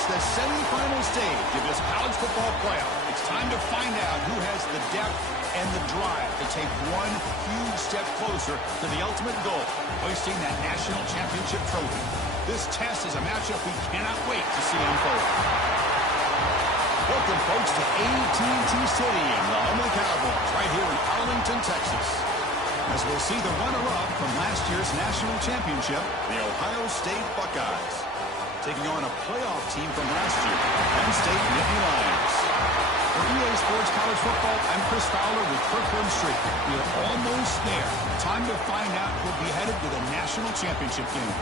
It's the semifinal stage of this college football playoff. It's time to find out who has the depth and the drive to take one huge step closer to the ultimate goal, hoisting that national championship trophy. This test is a matchup we cannot wait to see unfold. Welcome, folks, to AT&T Stadium, the home of the Cowboys, right here in Arlington, Texas. As we'll see the runner-up from last year's national championship, the Ohio State Buckeyes, taking on a playoff team from last year, Penn State Nittany Lions. For EA Sports College Football, I'm Chris Fowler with Kirkland Street. We're almost there. Time to find out who'll be headed to the national championship game.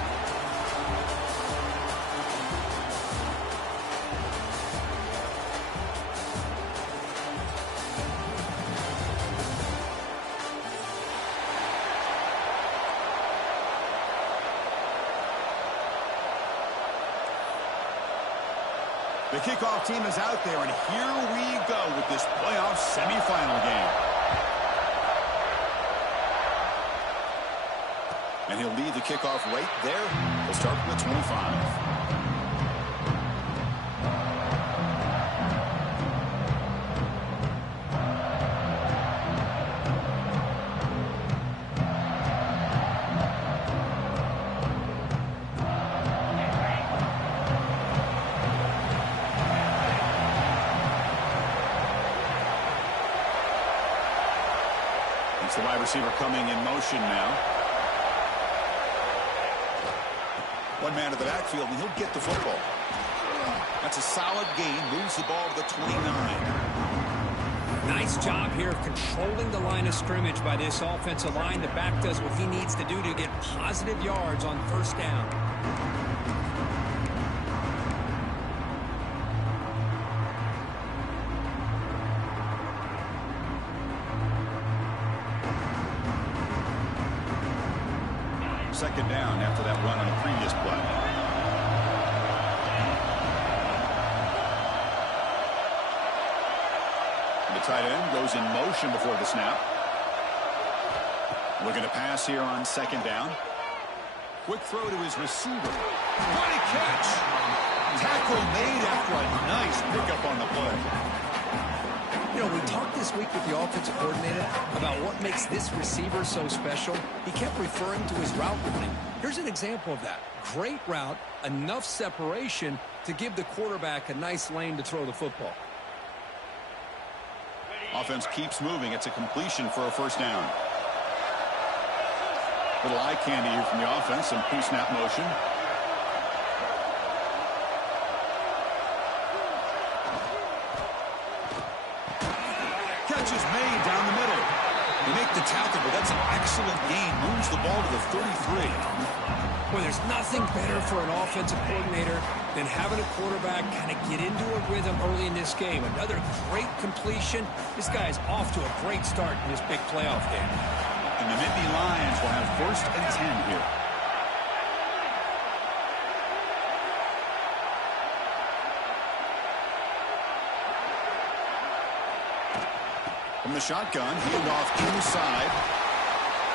The kickoff team is out there, and here we go with this playoff semifinal game. And he'll lead the kickoff right there. He'll start from the 25. The wide receiver coming in motion now. One man to the backfield, and he'll get the football. That's a solid gain. Moves the ball to the 29. Nice job here of controlling the line of scrimmage by this offensive line. The back does what he needs to do to get positive yards on first down. Second down after that run on the previous play. The tight end goes in motion before the snap. Looking to pass here on second down. Quick throw to his receiver. What a catch! Tackle made after a nice pickup on the play. You know, we talked this week with the offensive coordinator about what makes this receiver so special. He kept referring to his route running. Here's an example of that. Great route, enough separation to give the quarterback a nice lane to throw the football. Offense keeps moving. It's a completion for a first down. Little eye candy here from the offense. Some pre-snap motion. Catch is made down the middle. They make the tackle, but that's an excellent gain. Moves the ball to the 33. Well, there's nothing better for an offensive coordinator than having a quarterback kind of get into a rhythm early in this game. Another great completion. This guy is off to a great start in this big playoff game. And the Nittany Lions will have 1st and 10 here. From the shotgun, healed off inside.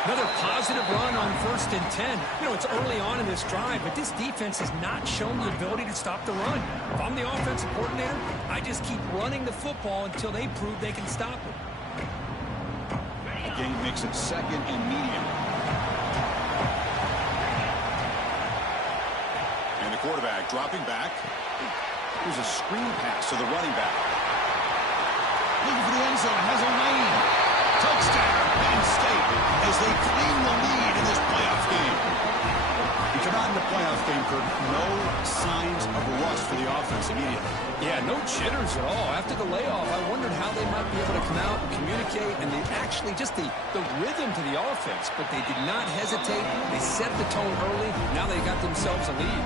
Another positive run on 1st and 10. You know, it's early on in this drive, but this defense has not shown the ability to stop the run. If I'm the offensive coordinator, I just keep running the football until they prove they can stop it. The game makes it 2nd and medium. And the quarterback dropping back. Here's a screen pass to the running back. Looking for the end zone, has a lane. Touchdown, Penn State, as they claim the lead in this playoff game. You come out in the playoff game, Kirk, no signs of rust for the offense immediately. Yeah, no jitters at all. After the layoff, I wondered how they might be able to come out and communicate, and they actually just the rhythm to the offense, but they did not hesitate. They set the tone early. Now they got themselves a lead.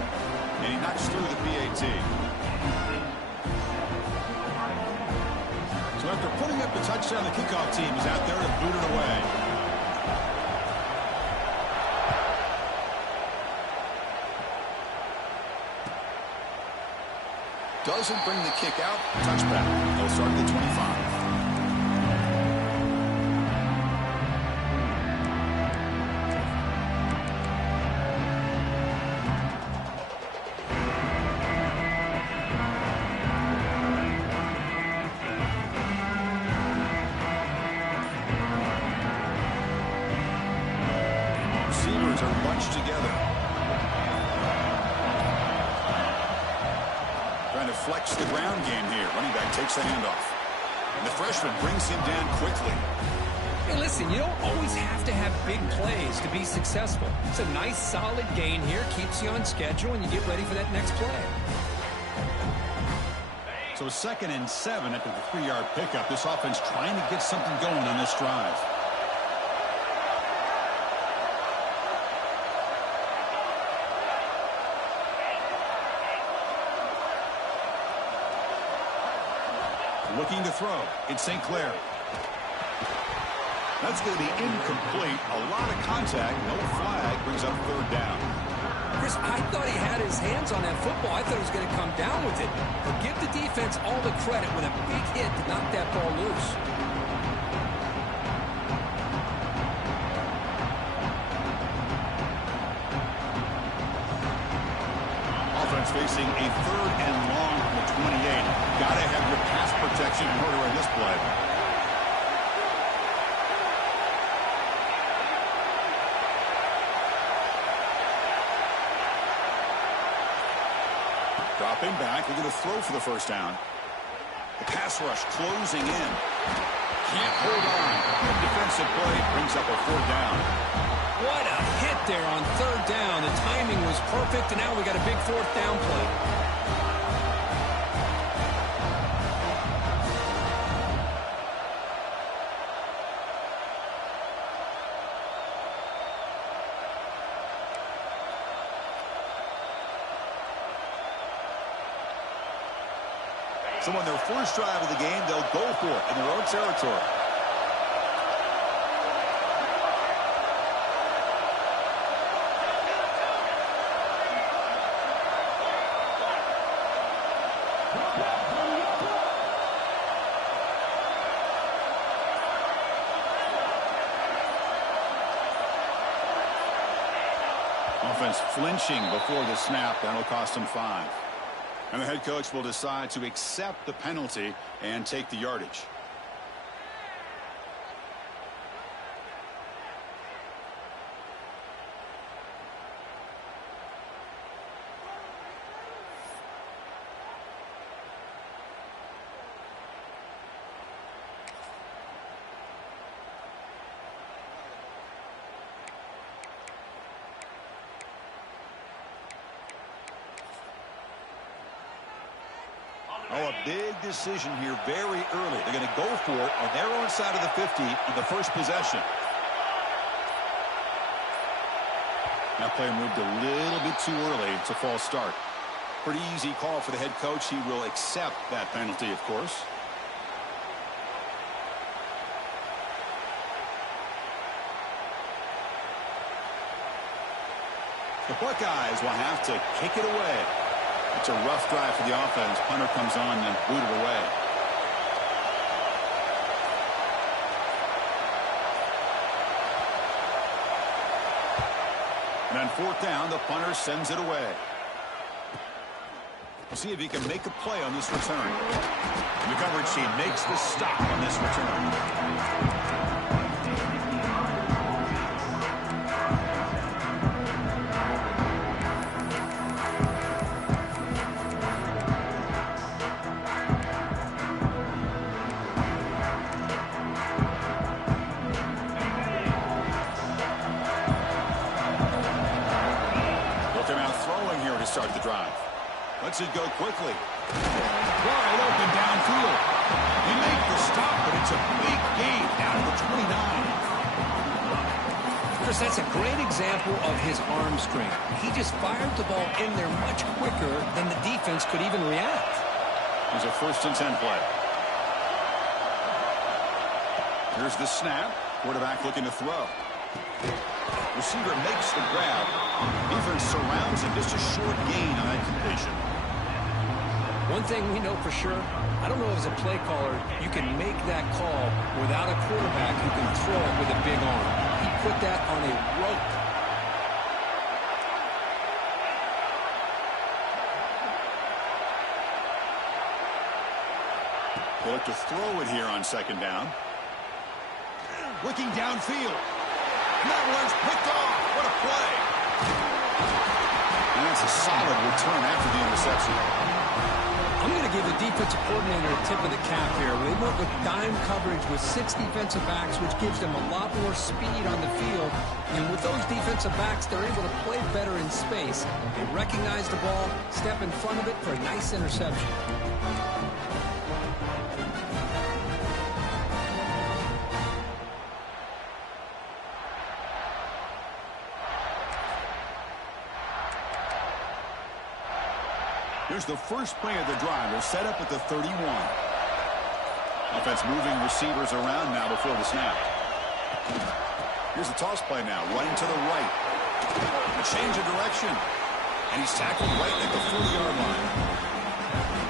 And he knocks through the PAT. So after putting up the touchdown, the kickoff team is out there to boot it away. Doesn't bring the kick out. Touchback. They'll start at the 25. are bunched together. Trying to flex the ground game here. Running back takes the handoff. And the freshman brings him down quickly. Hey, listen, you don't always have to have big plays to be successful. It's a nice, solid gain here. Keeps you on schedule, and you get ready for that next play. So 2nd and 7 after the 3-yard pickup. This offense trying to get something going on this drive. Looking to throw. It's St. Clair. That's going to be incomplete. A lot of contact. No flag. Brings up 3rd down. Chris, I thought he had his hands on that football. I thought he was going to come down with it. But give the defense all the credit with a big hit to knock that ball loose. Offense facing a 3rd and long from the 28. Got to have your pass protection in order in this play. Dropping back, looking to throw for the 1st down. The pass rush closing in. Can't hold on. Good defensive play. Brings up a 4th down. What a hit there on 3rd down. The timing was perfect, and now we got a big 4th down play. So on their first drive of the game, they'll go for it in their own territory. Offense flinching before the snap. That'll cost them 5. And the head coach will decide to accept the penalty and take the yardage. Oh, a big decision here very early. They're going to go for it on their own side of the 50 on the first possession. That play moved a little bit too early. It's a false start. Pretty easy call for the head coach. He will accept that penalty, of course. The Buckeyes will have to kick it away. It's a rough drive for the offense. Punter comes on and booted away. And on 4th down, the punter sends it away. We'll see if he can make a play on this return. The coverage team makes the stop on this return. Start the drive. Lets it go quickly. Wide open downfield. They make the stop, but it's a big gain down to the 29. Chris, that's a great example of his arm strength. He just fired the ball in there much quicker than the defense could even react. Here's a 1st and 10 play. Here's the snap. Quarterback looking to throw. Receiver makes the grab. Defense surrounds him. Just a short gain on that completion. One thing we know for sure, I don't know if as a play caller you can make that call without a quarterback who can throw it with a big arm. He put that on a rope. They look to throw it here on 2nd down. Looking downfield. And that one's picked off. What a play. And that's a solid return after the interception. I'm going to give the defensive coordinator a tip of the cap here. They went with dime coverage with 6 defensive backs, which gives them a lot more speed on the field. And with those defensive backs, they're able to play better in space. They recognize the ball, step in front of it for a nice interception. Here's the first play of the drive. They're set up at the 31. Offense moving receivers around now before the snap. Here's the toss play now, running to the right. A change of direction. And he's tackled right at the 40-yard line.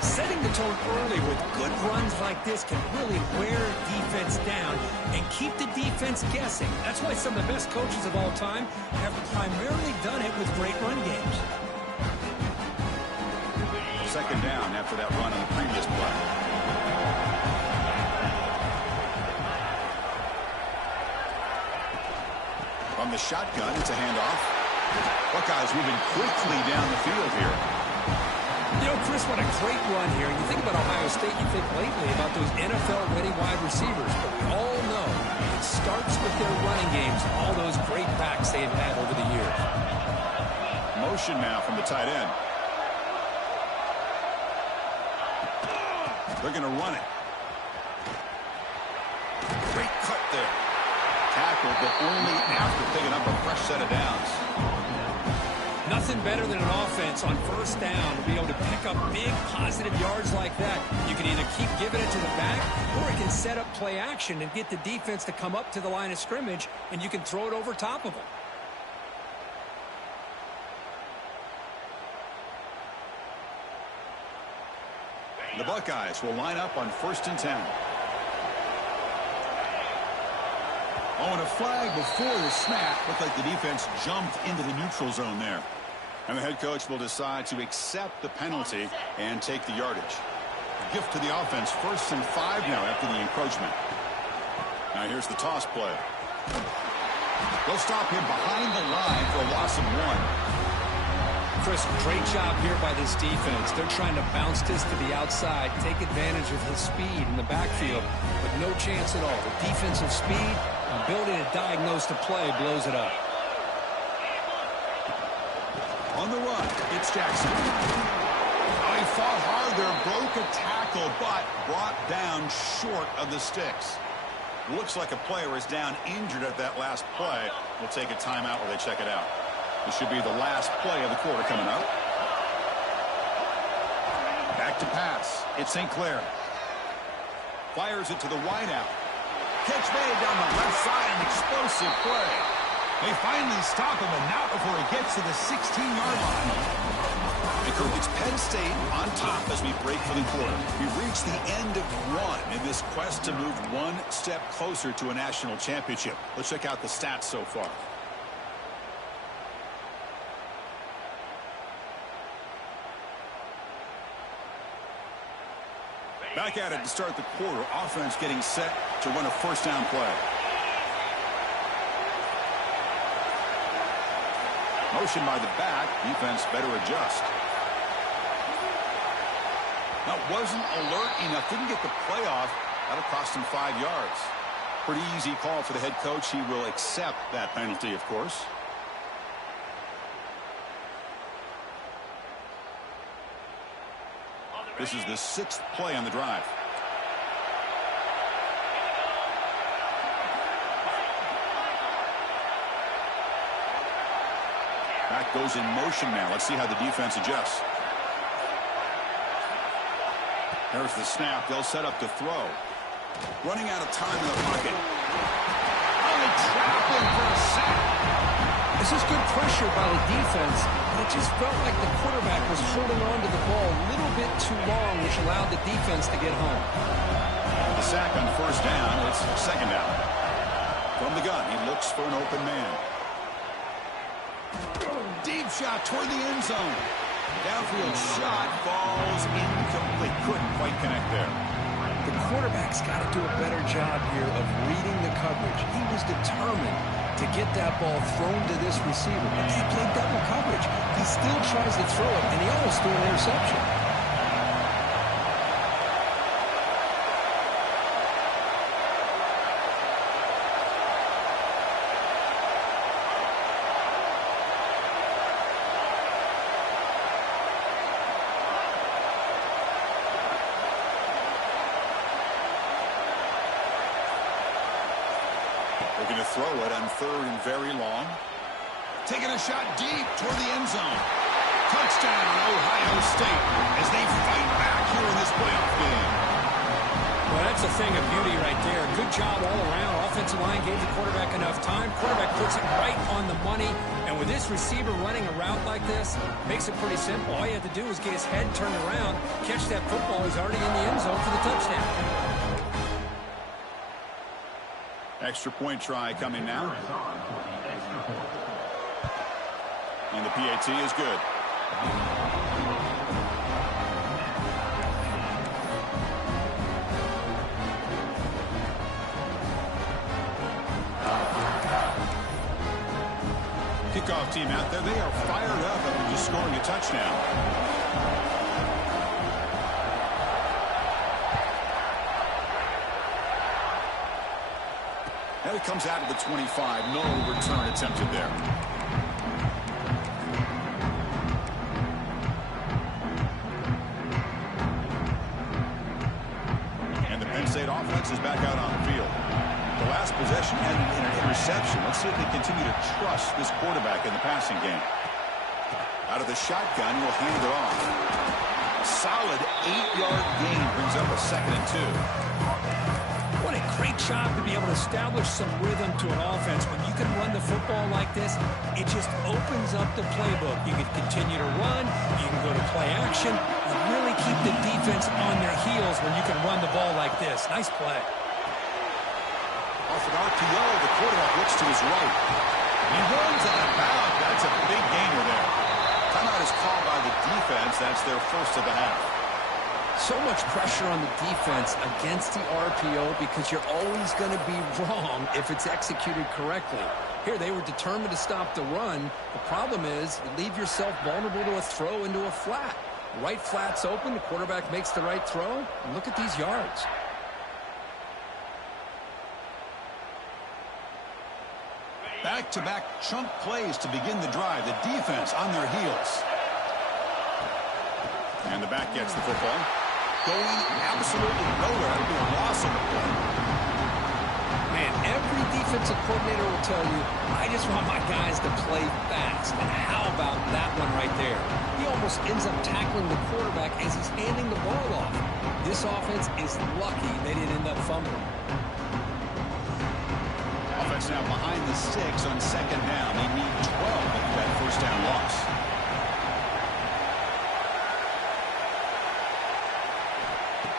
Setting the tone early with good runs like this can really wear defense down and keep the defense guessing. That's why some of the best coaches of all time have primarily done it with great run games. Second down after that run on the previous play. From the shotgun, it's a handoff. Buckeyes moving quickly down the field here. You know, Chris, what a great run here. You think about Ohio State, you think lately about those NFL-ready wide receivers. But we all know it starts with their running games, all those great backs they've had over the years. Motion now from the tight end. They're going to run it. Great cut there. Tackled, but only after picking up a fresh set of downs. Nothing better than an offense on first down to be able to pick up big positive yards like that. You can either keep giving it to the back, or it can set up play action and get the defense to come up to the line of scrimmage, and you can throw it over top of them. The Buckeyes will line up on 1st and 10. Oh, and a flag before the snap. Looked like the defense jumped into the neutral zone there. And the head coach will decide to accept the penalty and take the yardage. Gift to the offense. 1st and 5 now after the encroachment. Now here's the toss play. They'll stop him behind the line for a loss of 1. Chris, great job here by this defense. They're trying to bounce this to the outside, take advantage of his speed in the backfield, but no chance at all. The defensive speed, ability to diagnose the play, blows it up. On the run, it's Jackson. Oh, he fought hard there, broke a tackle, but brought down short of the sticks. Looks like a player is down injured at that last play. We'll take a timeout while they check it out. This should be the last play of the quarter coming up. Back to pass. It's St. Clair. Fires it to the wideout. Catch made down the left side. An explosive play. They finally stop him, and not before he gets to the 16-yard line. It's Penn State on top as we break for the quarter. We've reached the end of 1 in this quest to move one step closer to a national championship. Let's check out the stats so far. Back at it to start the quarter. Offense getting set to run a 1st down play. Motion by the back. Defense better adjust. That wasn't alert enough. Didn't get the play off. That'll cost him 5 yards. Pretty easy call for the head coach. He will accept that penalty, of course. This is the 6th play on the drive. Back goes in motion now. Let's see how the defense adjusts. There's the snap. They'll set up to throw. Running out of time in the pocket. Oh, they trap him for a sack. This is good pressure by the defense, but it just felt like the quarterback was holding on to the ball a little bit too long, which allowed the defense to get home. The sack on 1st down. It's 2nd down. From the gun, he looks for an open man. Deep shot toward the end zone. Downfield shot falls incomplete. Couldn't quite connect there. The quarterback's got to do a better job here of reading the coverage. He was determined to get that ball thrown to this receiver. But they played double coverage. He still tries to throw it, and he almost threw an interception. They're going to throw it on 3rd and very long. Taking a shot deep toward the end zone. Touchdown, Ohio State, as they fight back here in this playoff game. Well, that's a thing of beauty right there. Good job all around. Offensive line gave the quarterback enough time. Quarterback puts it right on the money. And with this receiver running a route like this, makes it pretty simple. All you have to do is get his head turned around, catch that football. He's already in the end zone for the touchdown. Extra point try coming now. And the PAT is good. Kickoff team out there. They are fired up after just scoring a touchdown. And it comes out of the 25. No return attempted there. And the Penn State offense is back out on the field. The last possession ended in an interception. Let's see if they continue to trust this quarterback in the passing game. Out of the shotgun, will hand it off. Solid 8-yard gain brings up a 2nd and 2. What a great job to be able to establish some rhythm to an offense. When you can run the football like this, it just opens up the playbook. You can continue to run. You can go to play action. You really keep the defense on their heels when you can run the ball like this. Nice play. Off an RPO, the quarterback looks to his right. He runs out of bounds. That's a big gainer there. Timeout is called by the defense. That's their first of the half. So much pressure on the defense against the RPO because you're always going to be wrong if it's executed correctly. Here, they were determined to stop the run. The problem is you leave yourself vulnerable to a throw into a flat. Right flat's open. The quarterback makes the right throw. And look at these yards. Back-to-back chunk plays to begin the drive. The defense on their heels. And the back gets the football. Going absolutely nowhere. That'll be a loss on the play. Man, every defensive coordinator will tell you, I just want my guys to play fast. And how about that one right there? He almost ends up tackling the quarterback as he's handing the ball off. This offense is lucky they didn't end up fumbling. Offense now behind the 6 on 2nd down. They need 12 with that first down loss.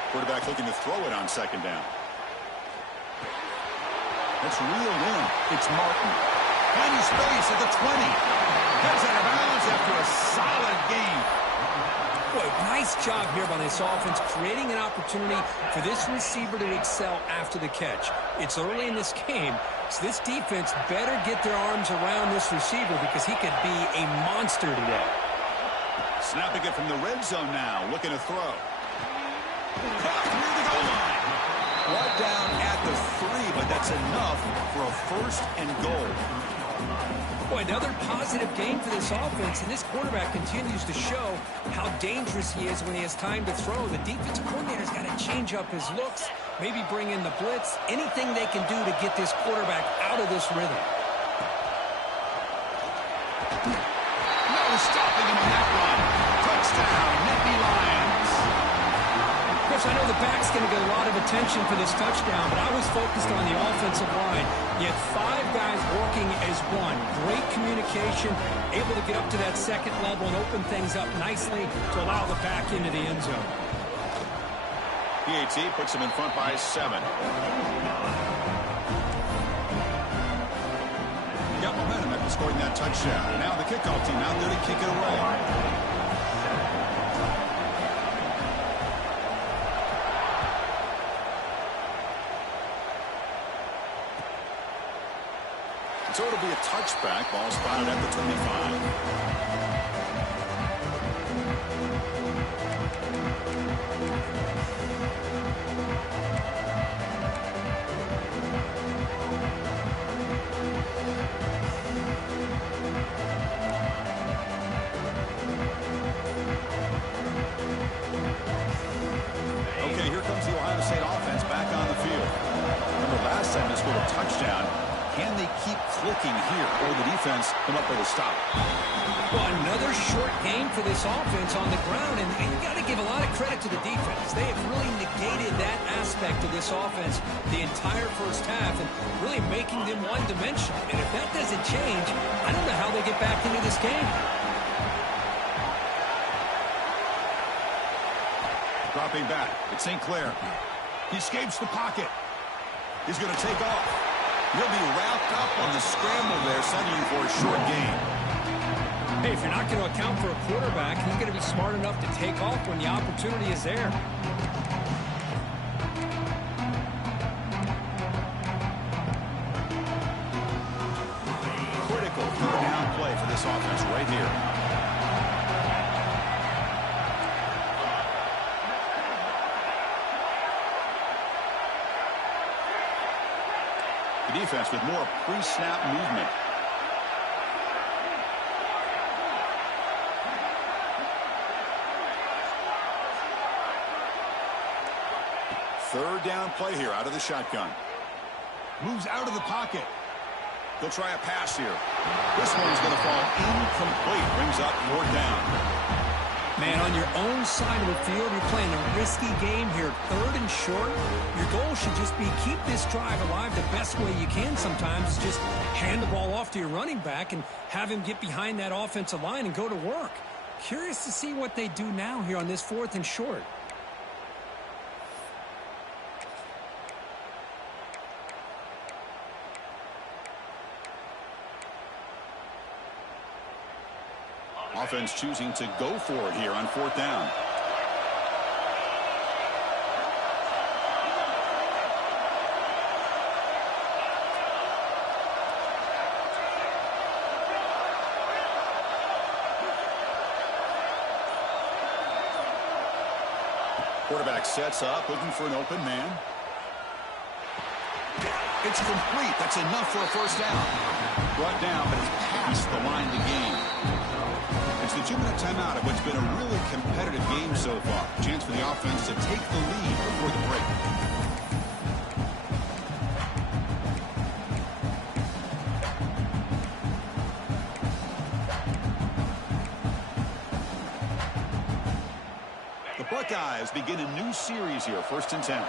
Quarterback looking to throw it on 2nd down. It's reeled in. It's Martin. Finding space at the 20. Heads out of bounds after a solid game. Boy, nice job here by this offense, creating an opportunity for this receiver to excel after the catch. It's early in this game, so this defense better get their arms around this receiver because he could be a monster today. Snapping it from the red zone now, looking to throw. Caught near the goal line. Right down at the 3, but that's enough for a 1st and goal. Boy, another positive game for this offense, and this quarterback continues to show how dangerous he is when he has time to throw. The defensive coordinator's got to change up his looks, maybe bring in the blitz, anything they can do to get this quarterback out of this rhythm. No stopping him on that run. Touchdown, Nittany Lions. Chris, I know the back's going to get a lot of attention for this touchdown, but I was focused on the offensive line. You had 5 guys working as one. Great communication, able to get up to that 2nd level and open things up nicely to allow the back into the end zone. PAT puts them in front by 7. Got momentum after scoring that touchdown. Now the kickoff team out there to kick it away. So it'll be a touchback. Ball spotted at the 25. Can they keep clicking here, or the defense come up with a stop? Well, another short game for this offense on the ground, and you got to give a lot of credit to the defense. They have really negated that aspect of this offense the entire first half and really making them one-dimensional. And if that doesn't change, I don't know how they get back into this game. Dropping back, it's St. Clair. He escapes the pocket. He's going to take off. He'll be wrapped up on the scramble there, settling for a short gain. Hey, if you're not going to account for a quarterback, he's going to be smart enough to take off when the opportunity is there. Critical third down play for this offense right here. The defense with more pre-snap movement. Third down play here out of the shotgun. Moves out of the pocket. They'll try a pass here. This one's going to fall incomplete. Brings up fourth down. Man, on your own side of the field, you're playing a risky game here. Third and short. Your goal should just be keep this drive alive the best way you can sometimes. Is just hand the ball off to your running back and have him get behind that offensive line and go to work. Curious to see what they do now here on this fourth and short. Offense choosing to go for it here on fourth down. Quarterback sets up, looking for an open man. It's complete. That's enough for a first down. Brought down, but it's past the line to gain. It's the 2-minute timeout of what's been a really competitive game so far. Chance for the offense to take the lead before the break. The Buckeyes begin a new series here, 1st and 10.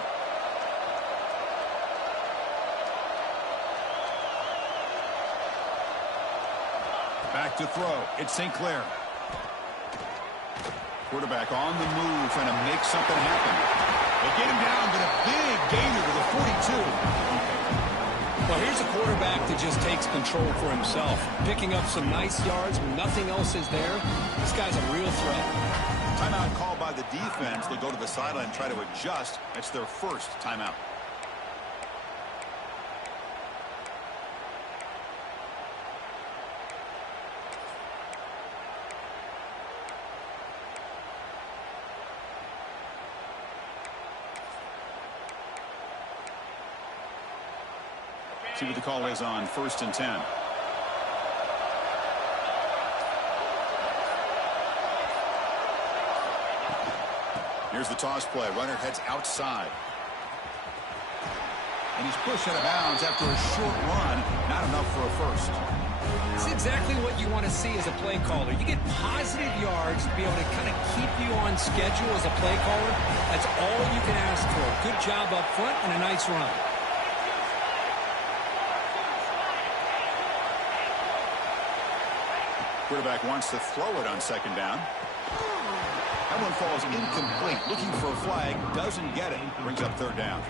Back to throw. It's St. Clair. Quarterback on the move, trying to make something happen. They get him down, but a big gainer to the 42. Well, here's a quarterback that just takes control for himself. Picking up some nice yards when nothing else is there. This guy's a real threat. Timeout called by the defense. They'll go to the sideline and try to adjust. It's their first timeout. See what the call is on 1st and 10. Here's the toss play. Runner heads outside. And he's pushed out of bounds after a short run. Not enough for a first. It's exactly what you want to see as a play caller. You get positive yards to be able to kind of keep you on schedule as a play caller. That's all you can ask for. Good job up front and a nice run. Quarterback wants to throw it on 2nd down. That one falls incomplete. Looking for a flag. Doesn't get it. Brings up 3rd down.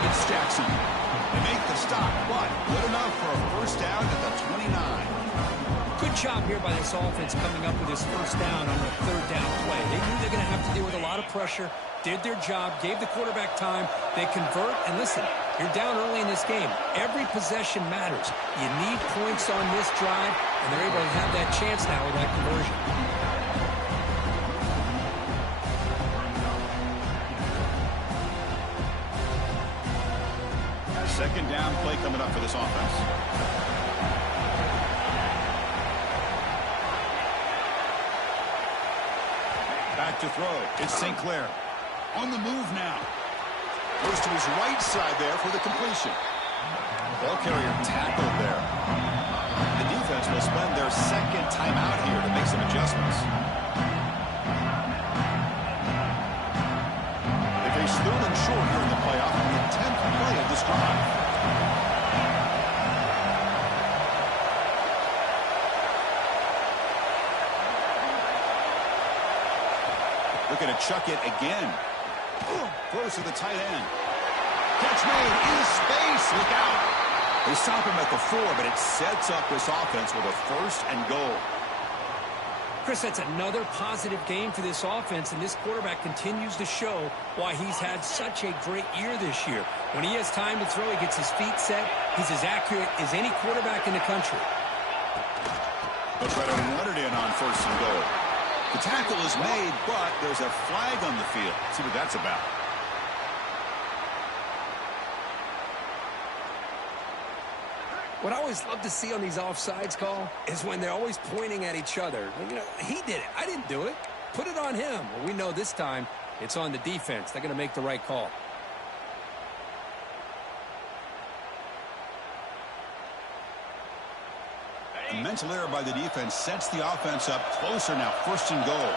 It's Jackson. They make the stop, but good enough for a first down at the 29. Good job here by this offense coming up with this first down on the third down play. They knew they're going to have to deal with a lot of pressure, did their job, gave the quarterback time. They convert, and listen, you're down early in this game. Every possession matters. You need points on this drive, and they're able to have that chance now with that conversion. Second down play coming up for this offense. Back to throw. It's St. Clair. On the move now. Goes to his right side there for the completion. Ball carrier tackled there. The defense will spend their second timeout here to make some adjustments. They face third and short here in the playoff on the 10th play of this drive. Looking to chuck it again. Throws to the tight end. Catch made in space. Look out. They stop him at the 4, but it sets up this offense with a first and goal. Chris, that's another positive game for this offense, and this quarterback continues to show why he's had such a great year this year. When he has time to throw, he gets his feet set. He's as accurate as any quarterback in the country. They'll try to run it in on first and goal. The tackle is made, but there's a flag on the field. Let's see what that's about. What I always love to see on these offsides call is when they're always pointing at each other. You know, he did it. I didn't do it. Put it on him. Well, we know this time it's on the defense. They're going to make the right call. A mental error by the defense sets the offense up closer now. First and goal.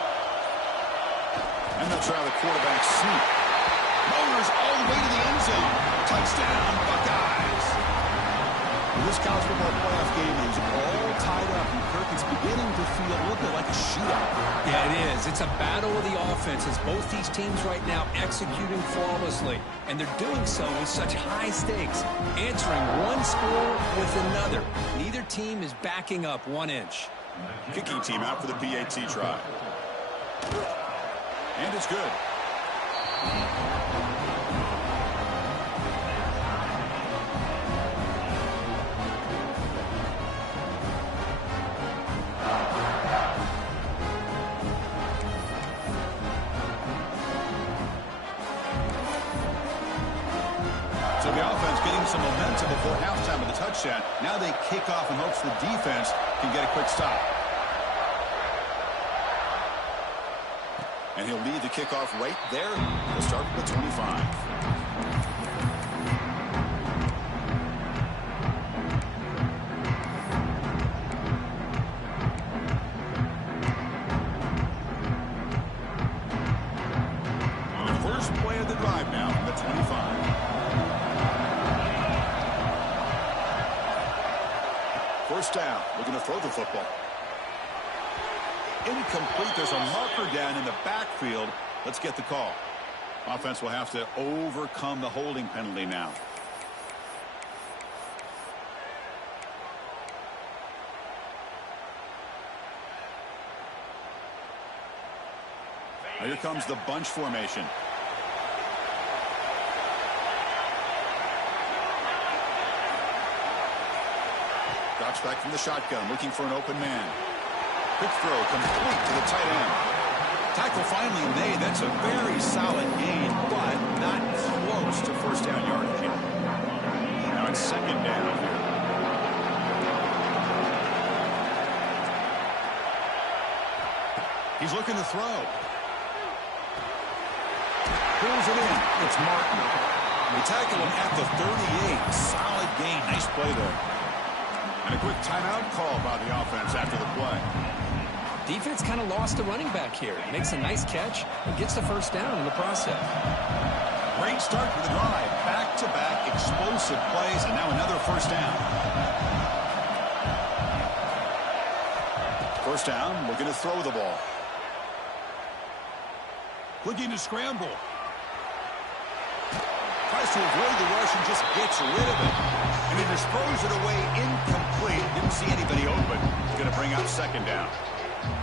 And they'll try the quarterback sneak. Motors all the way to the end zone. Touchdown, Buckeyes. This college football playoff game is all tied up, and Kirk, it's beginning to feel a little bit like a shootout. Yeah, it is. It's a battle of the offenses. Both these teams right now executing flawlessly, and they're doing so with such high stakes, answering one score with another. Neither team is backing up 1 inch. Kicking team out for the PAT try. And it's good. So the offense getting some momentum before halftime with a touchdown. Now they kick off in hopes the defense can get a quick stop. And he'll lead the kickoff right there. He'll start with the 25. The first play of the drive now from the 25. First down, looking to throw the football. Incomplete. There's a marker down in the backfield. Let's get the call. Offense will have to overcome the holding penalty now. Now here comes the bunch formation. Drops back from the shotgun, looking for an open man. Quick throw, complete to the tight end. Tackle finally made. That's a very solid gain, but not close to first down yardage yet. Now it's second down here. He's looking to throw. Pulls it in. It's Martin. We tackle him at the 38. Solid gain. Nice play there. And a quick timeout call by the offense after the play. Defense kind of lost a running back here. Makes a nice catch and gets the first down in the process. Great start to the drive. Back-to-back explosive plays, and now another first down. First down, looking to throw the ball. Looking to scramble. Tries to avoid the rush and just gets rid of it. And he just throws it away incomplete. Didn't see anybody open. He's going to bring up second down.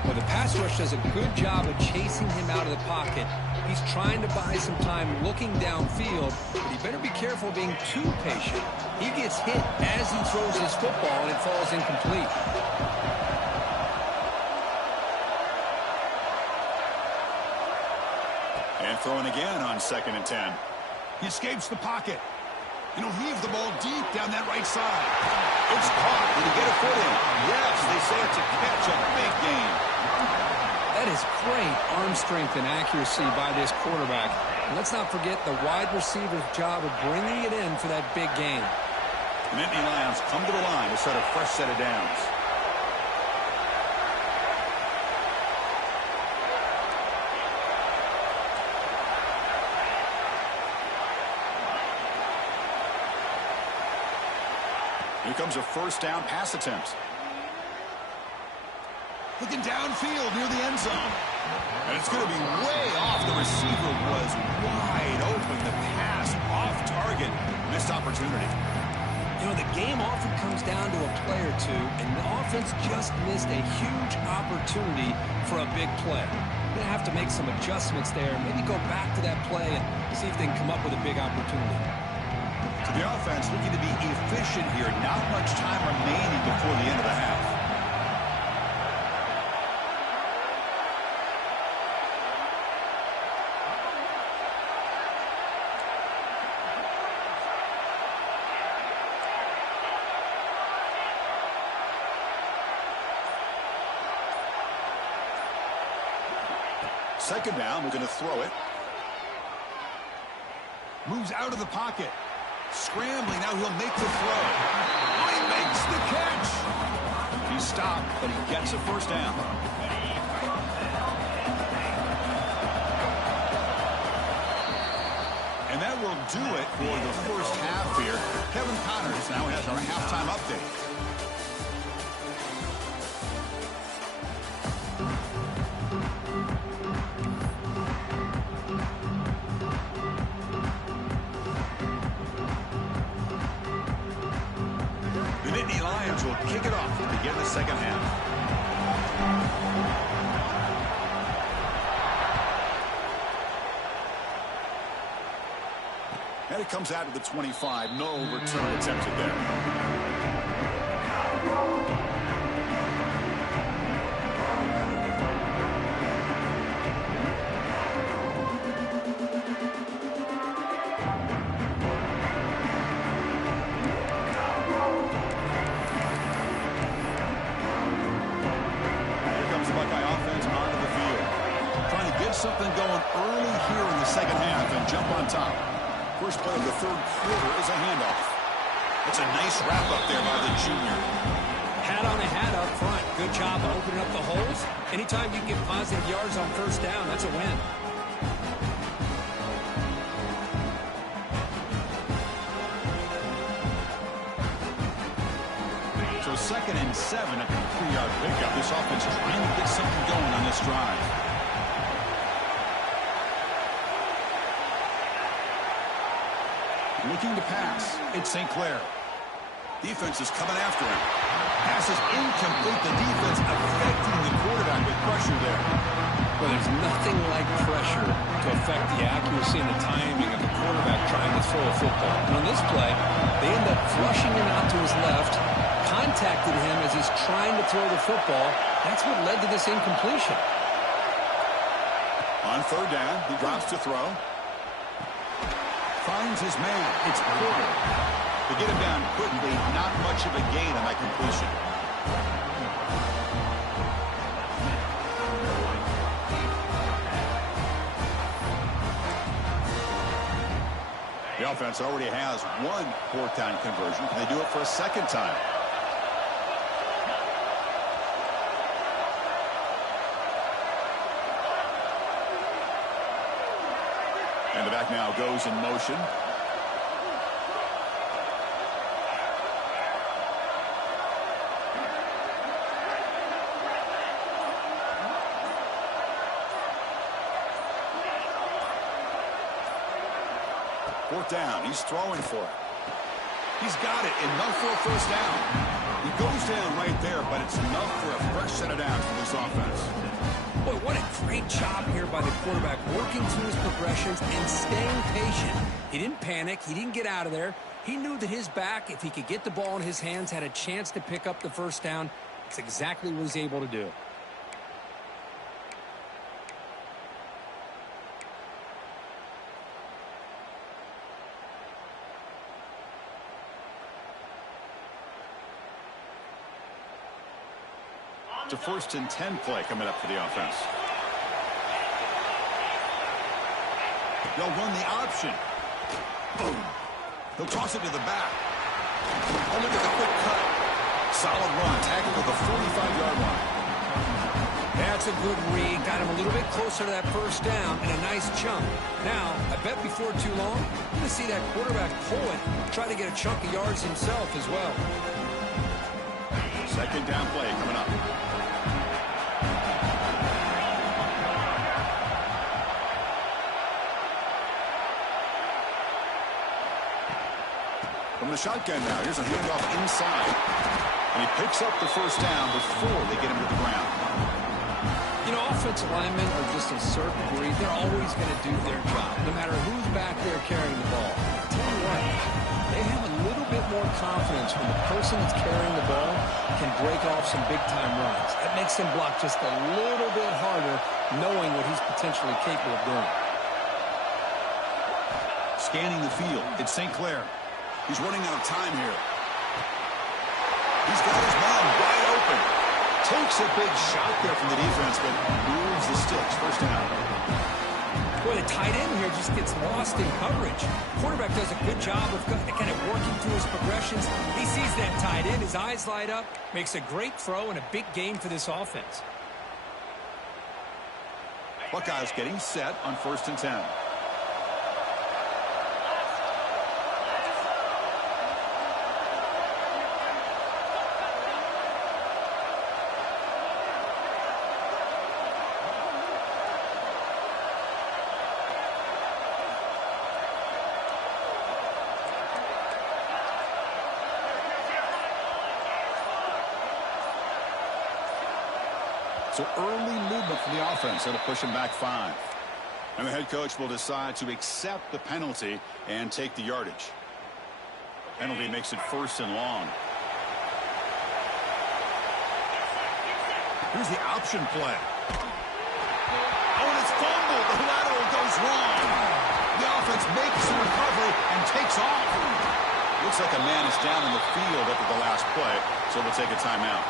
Well, the pass rush does a good job of chasing him out of the pocket. He's trying to buy some time looking downfield, but he better be careful being too patient. He gets hit as he throws his football, and it falls incomplete. And throwing again on 2nd and 10. He escapes the pocket. And he'll heave the ball deep down that right side. It's caught. Did he get a foot in? Yes, they say it's a catch, a big gain. That is great arm strength and accuracy by this quarterback. And let's not forget the wide receiver's job of bringing it in for that big gain. The Nittany Lions come to the line to set a fresh set of downs. Here comes a first down pass attempt. Looking downfield near the end zone. And it's going to be way off. The receiver was wide open. The pass off target. Missed opportunity. You know, the game often comes down to a play or two, and the offense just missed a huge opportunity for a big play. They're going to have to make some adjustments there, maybe go back to that play and see if they can come up with a big opportunity. So the offense looking to be efficient here. Not much time remaining before the end of the half. Second down, we're going to throw it. Moves out of the pocket. Scrambling, now he'll make the throw. Oh, he makes the catch. He's stopped, but he gets a first down. And that will do it for the first half here. Kevin Connors now has our halftime update. Will kick it off to begin the second half. And it comes out to the 25. No return attempted there. Something going early here in the second half and jump on top. First play of the third quarter is a handoff. It's a nice wrap up there by the junior. Hat on a hat up front. Good job opening up the holes. Anytime you can get positive yards on first down, that's a win. So 2nd and 7 at the 3-yard pickup. This offense trying to get something going on this drive. Looking to pass. It's St. Clair. Defense is coming after him. Pass is incomplete. The defense affecting the quarterback with pressure there. Well, there's nothing like pressure to affect the accuracy and the timing of the quarterback trying to throw a football. And on this play, they end up flushing him out to his left, contacted him as he's trying to throw the football. That's what led to this incompletion. On third down, he drops to throw. Finds his man. It's Porter. To get him down quickly, not much of a gain on that completion. The offense already has one fourth down conversion. Can they do it for a second time? And the back now goes in motion. Fourth down. He's throwing for it. He's got it. Enough for a first down. He goes down right there, but it's enough for a fresh set of downs for this offense. Boy, what a great job here by the quarterback, working through his progressions and staying patient. He didn't panic. He didn't get out of there. He knew that his back, if he could get the ball in his hands, had a chance to pick up the first down. It's exactly what he's able to do. It's a 1st and 10 play coming up for the offense. They'll run the option. Boom. He'll toss it to the back. Oh, look at the quick cut. Solid run. Tackled to the 45-yard line. That's a good read. Got him a little bit closer to that first down and a nice chunk. Now, I bet before too long, you're going to see that quarterback pull it, try to get a chunk of yards himself as well. 2nd down play coming up. From the shotgun now, here's a handoff inside. And he picks up the first down before they get him to the ground. You know, offensive linemen are just a certain breed. They're always going to do their job, no matter who's back there carrying the ball. I'll tell you what, they have a little bit more confidence when the person that's carrying the ball can break off some big-time runs. That makes them block just a little bit harder, knowing what he's potentially capable of doing. Scanning the field, it's St. Clair. He's running out of time here. He's got his man wide open. Takes a big shot there from the defense, but moves the sticks. First down. Boy, the tight end here just gets lost in coverage. Quarterback does a good job of kind of working through his progressions. He sees that tight end. His eyes light up. Makes a great throw and a big gain for this offense. Buckeyes getting set on 1st and 10. So early movement from the offense. That'll push him back 5. And the head coach will decide to accept the penalty and take the yardage. Penalty makes it 1st and long. Here's the option play. Oh, and it's fumbled. The lateral goes wrong. The offense makes the recovery and takes off. Looks like a man is down in the field after the last play, so we'll take a timeout.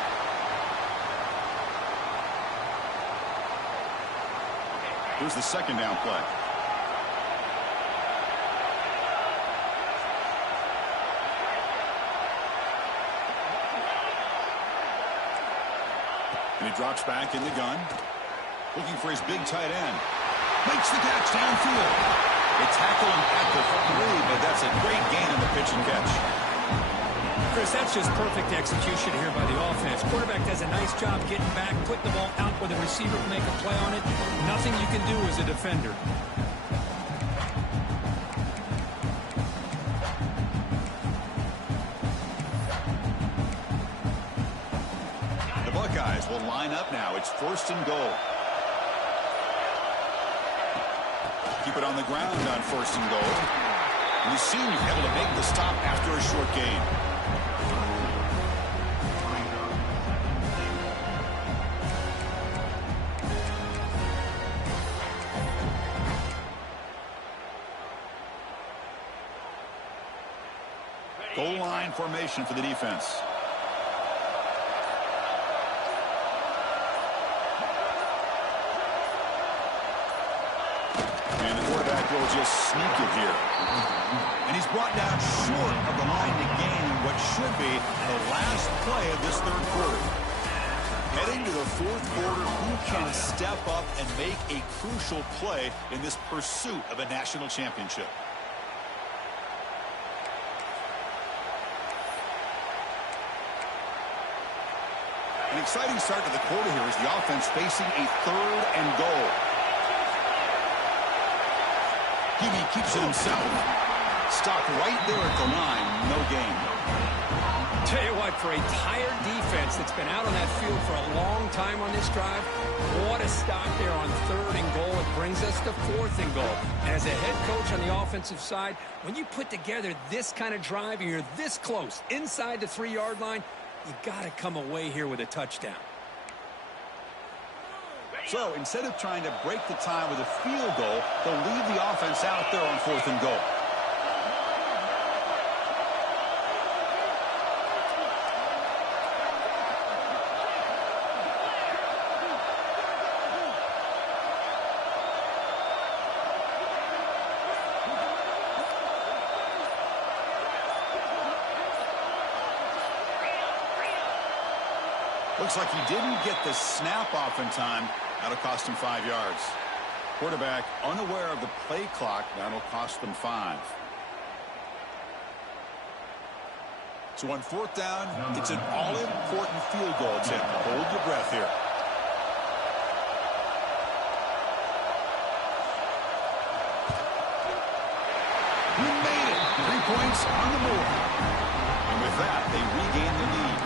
Here's the 2nd down play. And he drops back in the gun. Looking for his big tight end. Makes the catch downfield. They tackle him at the 3, but that's a great gain in the pitch and catch. Chris, that's just perfect execution here by the offense. Quarterback does a nice job getting back, putting the ball out where the receiver can make a play on it. Nothing you can do as a defender. The Buckeyes will line up now. It's 1st and goal. Keep it on the ground on 1st and goal. And the senior able to make the stop after a short gain. Goal line formation for the defense. And the quarterback will just sneak it here. And he's brought down short of the line to gain what should be the last play of this 3rd quarter. Heading to the 4th quarter, who can step up and make a crucial play in this pursuit of a national championship? An exciting start to the quarter here as the offense facing a 3rd and goal. Hebe keeps it himself. stopped right there at the line. No gain. Tell you what, for a tired defense that's been out on that field for a long time on this drive, what a stop there on 3rd and goal. It brings us to 4th and goal. And as a head coach on the offensive side, when you put together this kind of drive and you're this close inside the 3-yard line, you got to come away here with a touchdown. So instead of trying to break the tie with a field goal, they'll leave the offense out there on 4th and goal. Looks like he didn't get the snap off in time. That'll cost him 5 yards. Quarterback unaware of the play clock. That'll cost them 5. So on 4th down, it's an all-important field goal attempt. Hold your breath here. He made it. 3 points on the board. And with that, they regain the lead.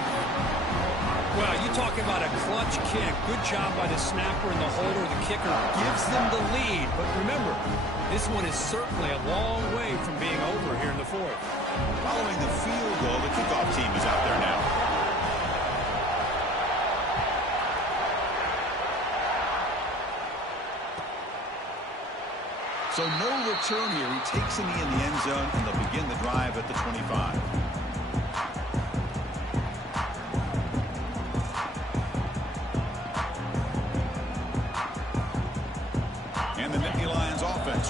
Well, you talk about a clutch kick. Good job by the snapper and the holder. The kicker gives them the lead. But remember, this one is certainly a long way from being over here in the 4th. Following the field goal, the kickoff team is out there now. So no return here. He takes in the end zone, and they'll begin the drive at the 25.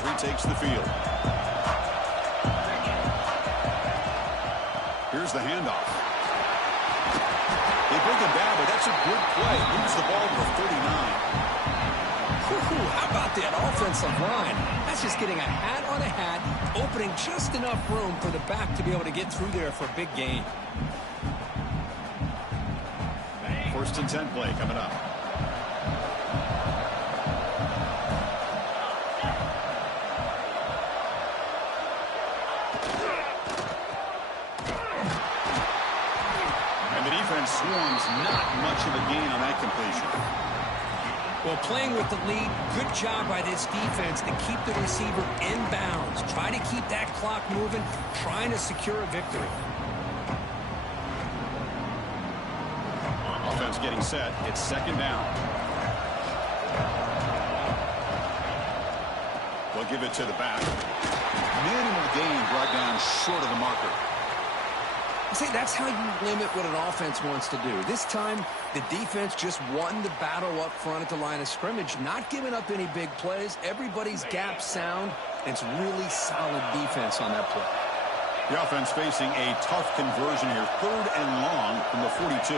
Retakes the field. Here's the handoff. They bring him down, but that's a good play. Moves the ball to the 39. How about that offensive line? That's just getting a hat on a hat, opening just enough room for the back to be able to get through there for a big gain. 1st and 10 play coming up. Swarms, not much of a gain on that completion. Well, playing with the lead, good job by this defense to keep the receiver in bounds. Try to keep that clock moving, trying to secure a victory. Offense getting set. It's 2nd down. They'll give it to the back. Minimal gain brought down short of the marker. See, that's how you limit what an offense wants to do. This time, the defense just won the battle up front at the line of scrimmage, not giving up any big plays. Everybody's gap sound, and it's really solid defense on that play. The offense facing a tough conversion here. 3rd and long from the 42.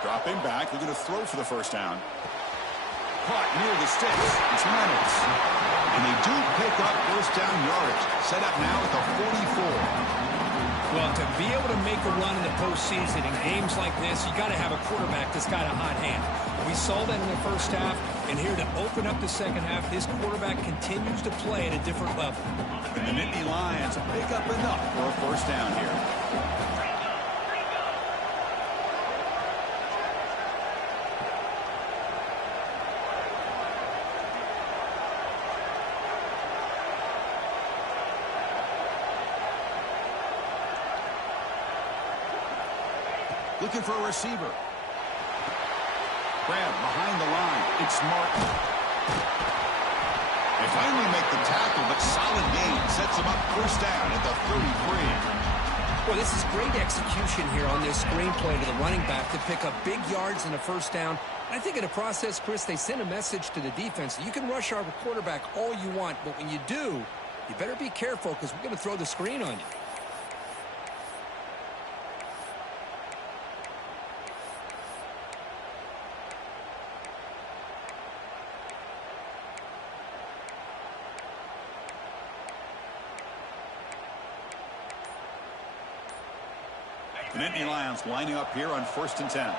Dropping back, they're going to throw for the 1st down. Caught near the sticks. It's Reynolds. And they do pick up 1st down yardage. Set up now at the 44. Well, to be able to make a run in the postseason in games like this, you got to have a quarterback that's got a hot hand. We saw that in the 1st half, and here to open up the 2nd half, this quarterback continues to play at a different level. And the Nittany Lions pick up enough for a 1st down here. Looking for a receiver. Grab behind the line. It's Martin. They finally make the tackle, but solid gain. Sets them up 1st down at the 33. Well, this is great execution here on this screenplay to the running back to pick up big yards in the 1st down. I think in the process, Chris, they send a message to the defense. You can rush our quarterback all you want, but when you do, you better be careful because we're going to throw the screen on you. The Nittany Lions lining up here on 1st and 10.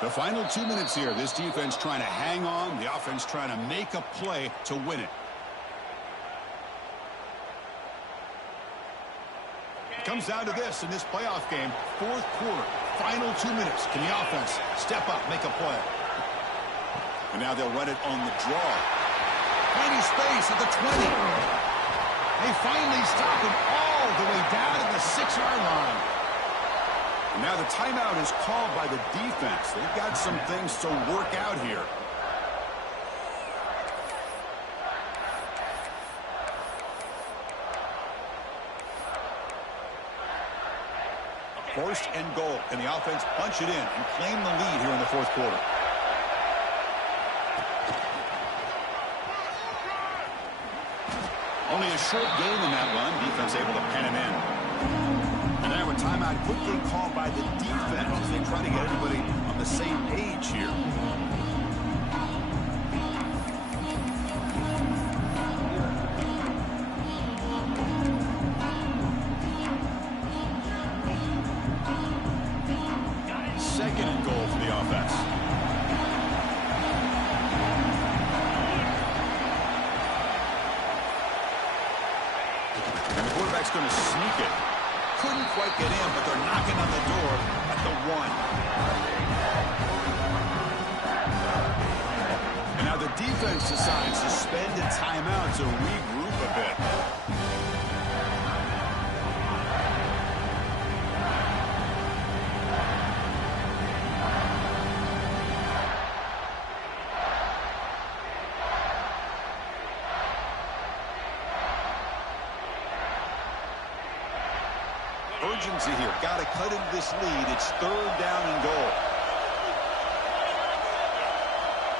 The final 2 minutes here. This defense trying to hang on. The offense trying to make a play to win it. It comes down to this in this playoff game. Fourth quarter, final 2 minutes. Can the offense step up, make a play? And now they'll run it on the draw. Finding space at the 20. They finally stop him all the way down to the 6-yard line. And now the timeout is called by the defense. They've got some things to work out here. First and goal. Can the offense punch it in and claim the lead here in the fourth quarter? Only a short game in that one. Defense able to pen him in. And now a timeout quickly called by the defense as they try to get everybody on the same page here. Second and goal for the offense. And the quarterback's going to sneak it. Couldn't quite get in, but they're knocking on the door at the 1. And now the defense decides to spend a timeout to regroup a bit. Urgency here. Got to cut into this lead. It's third down and goal.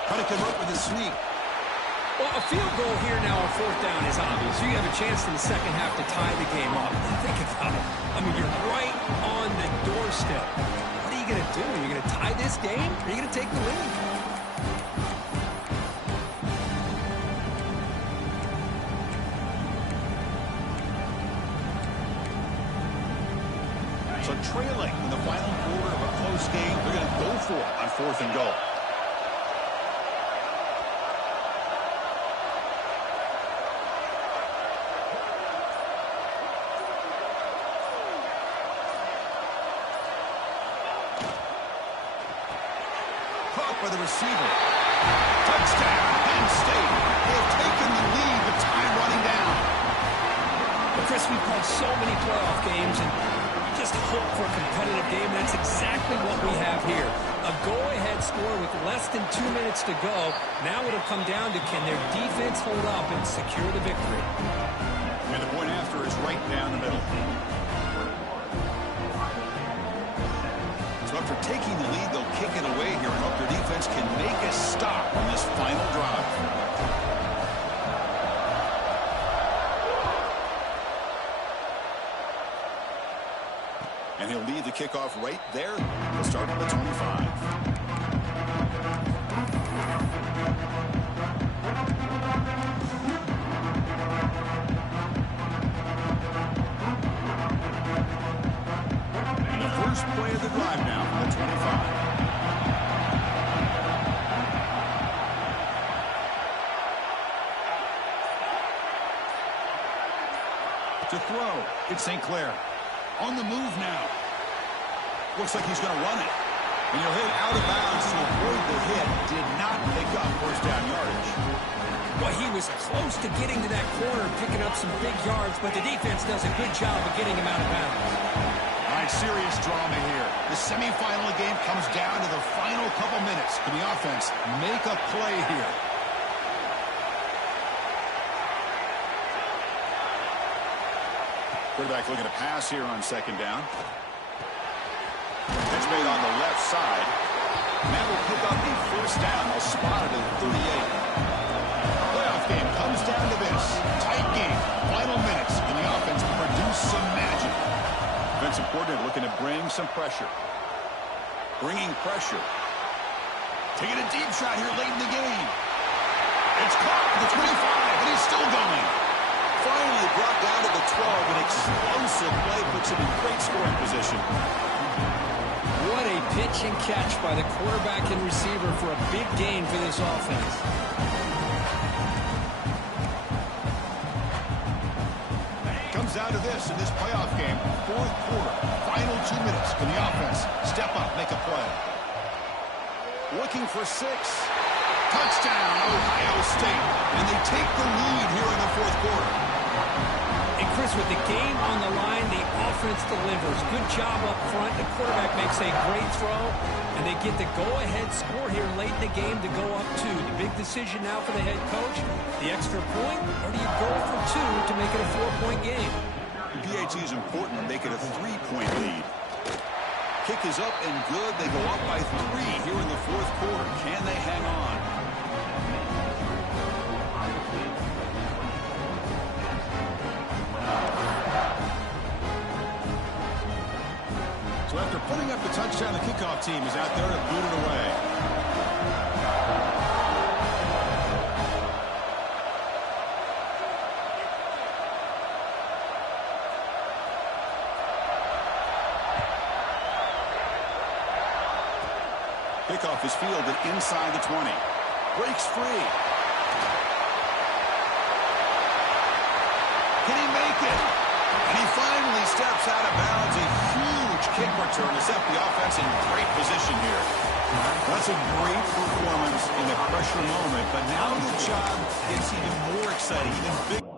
Trying to convert with a sneak. Well, a field goal here now on fourth down is obvious. You have a chance in the second half to tie the game up. Think about it. I mean, you're right on the doorstep. What are you going to do? Are you going to tie this game? Or are you going to take the lead? So trailing in the final quarter of a close game, they're going to go for it on fourth and goal. Caught by the receiver. Touchdown, Penn State. They have taken the lead with time running down. But Chris, we've called so many playoff games and just hope for a competitive game. That's exactly what we have here. A go-ahead score with less than 2 minutes to go. Now it'll come down to can their defense hold up and secure the victory. And the point after is right down the middle. So after taking the lead, they'll kick it away here and hope their defense can make a stop on this final drive. And he'll lead the kickoff right there. He'll start at the 25. And the first play of the drive now from the 25. To throw, it's St. Clair. On the move now. Looks like he's going to run it. And he'll hit out of bounds to avoid the hit. Did not pick up first down yardage. Well, he was close to getting to that corner, picking up some big yards, but the defense does a good job of getting him out of bounds. All right, serious drama here. The semifinal game comes down to the final couple minutes. Can the offense make a play here? Quarterback looking to pass here on second down. It's made on the left side. And that will pick up the first down. They'll spot it at 38. Playoff game comes down to this. Tight game. Final minutes. Can the offense produce some magic? Defensive coordinator looking to bring some pressure. Bringing pressure. Taking a deep shot here late in the game. It's caught at the 25, and he's still going. Finally brought down to the 12. An explosive play puts him in great scoring position. What a pitch and catch by the quarterback and receiver for a big gain for this offense. comes down to this in this playoff game. Fourth quarter, final 2 minutes. Can the offense step up, make a play? Looking for 6. Touchdown, Ohio State. And they take the lead here in the fourth quarter. And Chris, with the game on the line, the offense delivers. Good job up front. The quarterback makes a great throw, and they get the go-ahead score here late in the game to go up 2. The big decision now for the head coach, the extra point, or do you go for 2 to make it a 4-point game? PAT is important to make it a 3-point lead. Kick is up and good. They go up by 3 here in the fourth quarter. Can they hang on? So after putting up the touchdown, the kickoff team is out there to boot it away. Kickoff is fielded inside the 20. Breaks free. Can he make it? And he finally steps out of bounds. A huge kick return to set the offense in great position here. That's a great performance in a pressure moment, but now the job gets even more exciting, even bigger.